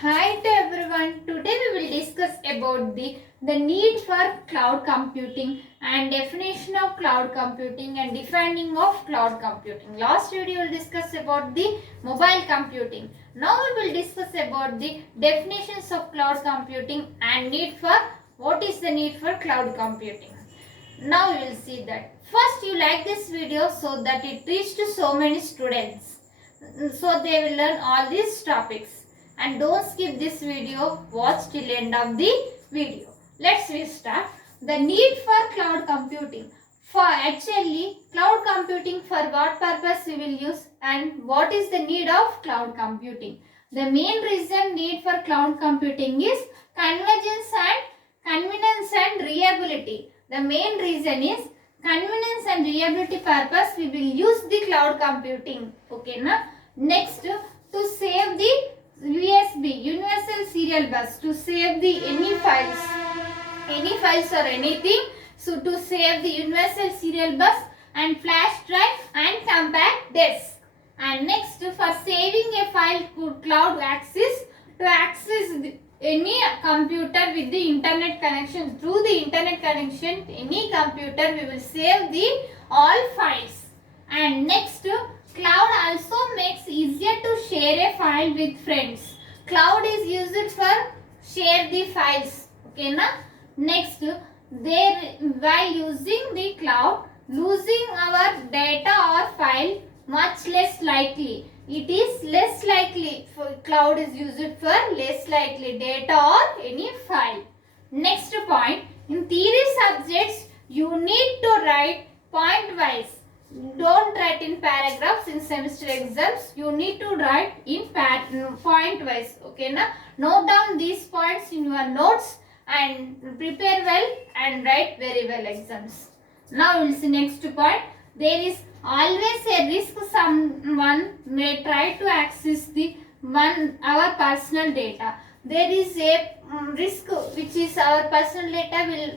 Hi to everyone. Today we will discuss about the need for cloud computing and definition of cloud computing and defining of cloud computing. Last video we will discuss about the mobile computing. Now we will discuss about the definitions of cloud computing and what is the need for cloud computing. Now we will see that. First you like this video so that it reached to so many students. So they will learn all these topics. And don't skip this video, watch till end of the video. Let's restart. The need for cloud computing. For actually cloud computing, for what purpose we will use and what is the need of cloud computing. The main reason need for cloud computing is convergence and convenience and reliability. The main reason is convenience and reliability purpose we will use the cloud computing. Okay na? Next, to save the USB universal serial bus, to save the any files or anything, so to save the universal serial bus and flash drive and compact disk. And next, for saving a file to cloud access, to access any computer with the internet connection, through the internet connection, any computer we will save the all files. And next, cloud also makes easier to share a file with friends. Cloud is used for share the files. Okay na? Next, while using the cloud, losing our data or file much less likely. It is less likely. Cloud is used for less likely data or any file. Next point, in theory subjects you need to write point wise. Don't write in paragraphs. In semester exams you need to write in point wise. Okay na? Note down these points in your notes and prepare well and write very well exams. Now we will see next point. There is always a risk someone may try to access our personal data. There is a risk which is our personal data will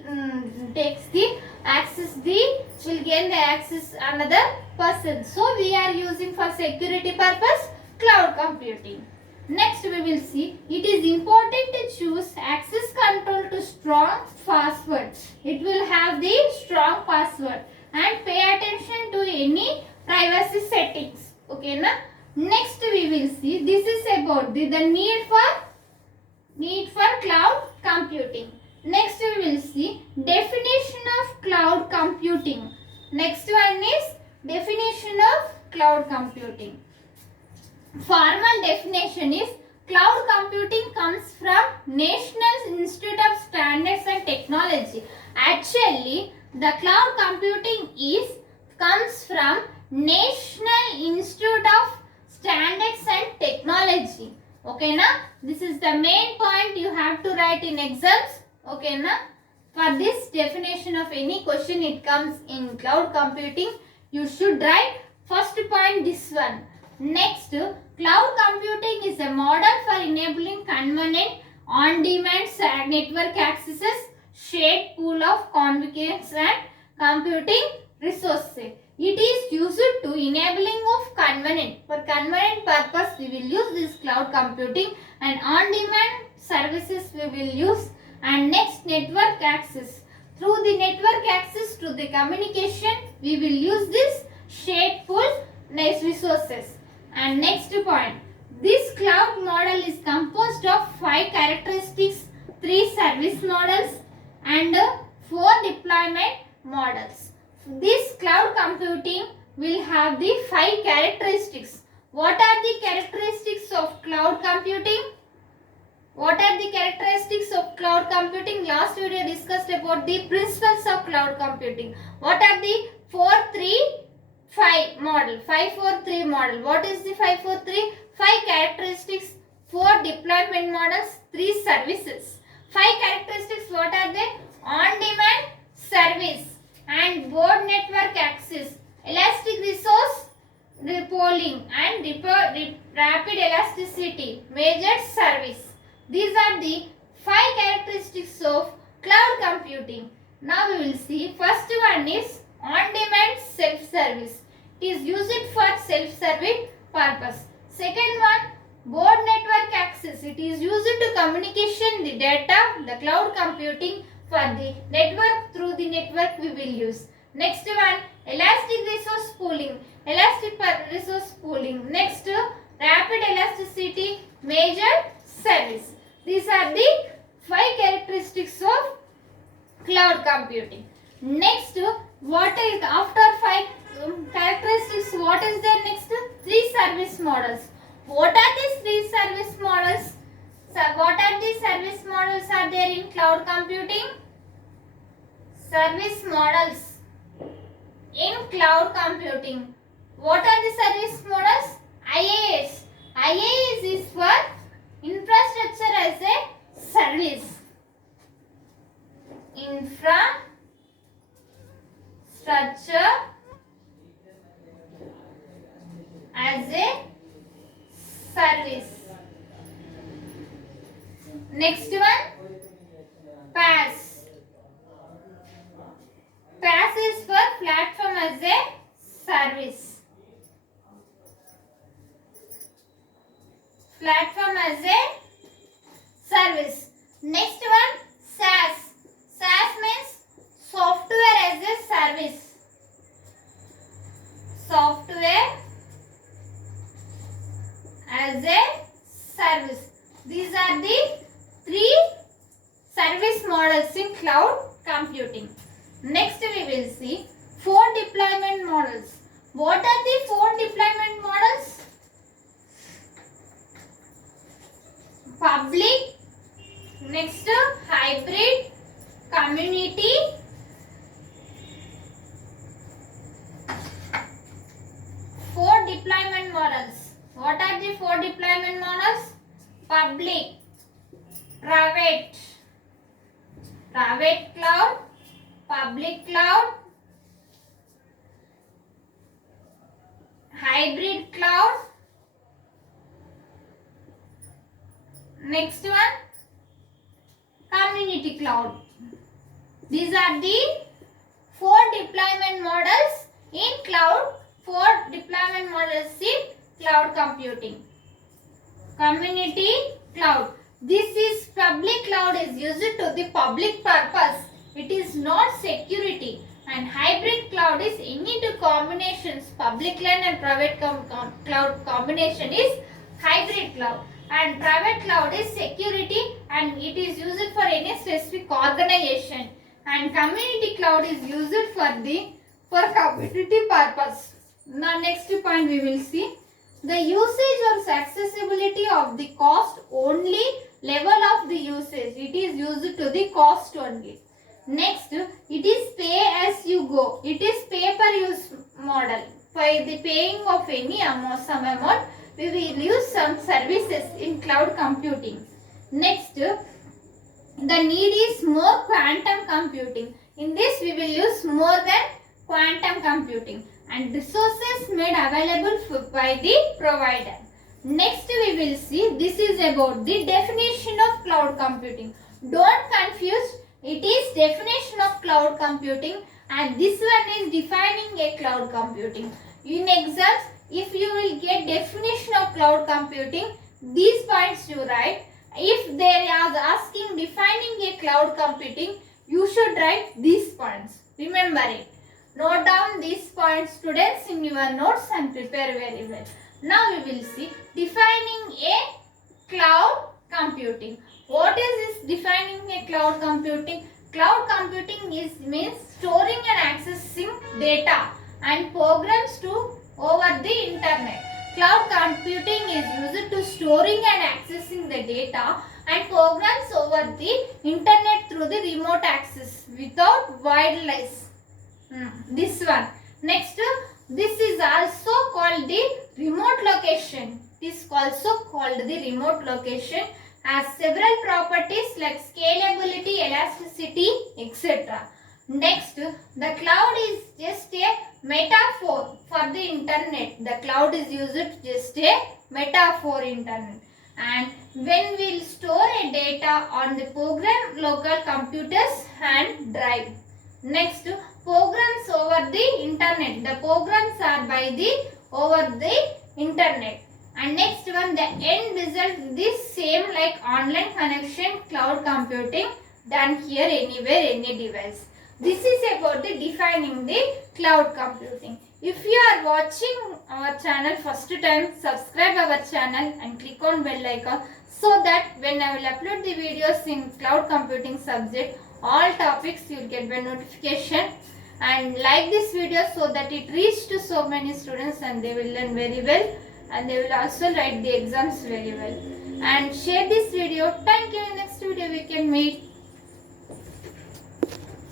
gain the access another person. So we are using for security purpose cloud computing. Next we will see it is important to choose access control to strong password. It will have the strong password and pay attention to any privacy settings. Okay na? Next we will see this is about the need for cloud computing. Next we will see definition of cloud computing. Next one is definition of cloud computing. Formal definition is cloud computing comes from National Institute of Standards and Technology. Actually, the cloud computing comes from National Institute of Standards and Technology. Okay na? This is the main point you have to write in exams. Okay na? For this definition of any question it comes in cloud computing, you should write first point this one. Next, cloud computing is a model for enabling convenient on-demand network accesses, shared pool of convenience and computing resources. It is used to enabling of convenient. For convenient purpose we will use this cloud computing, and on-demand services we will use. And next, network access. Through the network access to the communication we will use this shared pool resources. And next point, this cloud model is composed of 5 characteristics, 3 service models and 4 deployment models. This cloud computing will have the 5 characteristics. What are the characteristics of cloud computing? What are the characteristics of cloud computing? Last video discussed about the principles of cloud computing. What are the 4-3-5 model? 5-4-3 model. What is the 5-4-3? 5 characteristics, 4 deployment models, 3 services. 5 characteristics, what are they? On-demand service and board network access, elastic resource polling and rapid elasticity, measured service. These are the 5 characteristics of cloud computing. Now we will see first one is on-demand self-service. It is used for self-service purpose. Second one, board network access. It is used to communication the data, the cloud computing for the network. Through the network we will use. Next one, elastic resource pooling. Elastic resource pooling. Next, rapid elasticity, major service. These are the 5 characteristics of cloud computing. Next, what is after 5 characteristics? What is there next? 3 service models. What are these 3 service models? So, what are the service models are there in cloud computing? Service models in cloud computing. What are the service models? IaaS. IaaS is for infrastructure as a service. Infrastructure as a service. Next one, PaaS. PaaS is for platform as a service. Platform as a service. Next one, SaaS. SaaS means software as a service. Software as a service. These are the 3 service models in cloud computing. Next we will see 4 deployment models. What are the 4 deployment models? Public, next hybrid, community, four deployment models. What are the 4 deployment models? Public, private cloud, public cloud, hybrid cloud, next one, community cloud. These are the 4 deployment models in cloud, 4 deployment models in cloud computing. Community cloud. This is public cloud is used to the public purpose. It is not security. And hybrid cloud is any two combinations. Public cloud and private cloud combination is hybrid cloud. And private cloud is security and it is used for any specific organization. And community cloud is used for community purpose. Now next point we will see. The usage or accessibility of the cost only level of the usage. It is used to the cost only. Next, it is pay as you go. It is pay per use model. For the paying of any amount, some amount, we will use some services in cloud computing. Next, the need is more quantum computing. In this, we will use more than quantum computing. And resources made available by the provider. Next we will see, this is about the definition of cloud computing. Don't confuse, it is definition of cloud computing and this one is defining a cloud computing. In exams, if you will get definition of cloud computing, these points you write. If they are asking defining a cloud computing, you should write these points. Remember it. Note down these points, students, in your notes and prepare very well. Now we will see defining a cloud computing. What is this defining a cloud computing? Cloud computing means storing and accessing data and programs over the internet. Cloud computing is used to storing and accessing the data and programs over the internet through the remote access without wireless. This one. Next, this is also called the remote location. This is also called the remote location, has several properties like scalability, elasticity, etc. Next, the cloud is just a metaphor for the internet. The cloud is used just a metaphor internet. And when we will store a data on the program local computers and drive. Next, programs over the internet. The programs are over the internet. And next one, the end result, this same like online connection, cloud computing done here anywhere, any device. This is about the defining the cloud computing. If you are watching our channel first time, subscribe our channel and click on bell icon so that when I will upload the videos in cloud computing subject, all topics you will get by notification. And like this video so that it reaches to so many students and they will learn very well and they will also write the exams very well. And share this video. Thank you. In next video we can meet.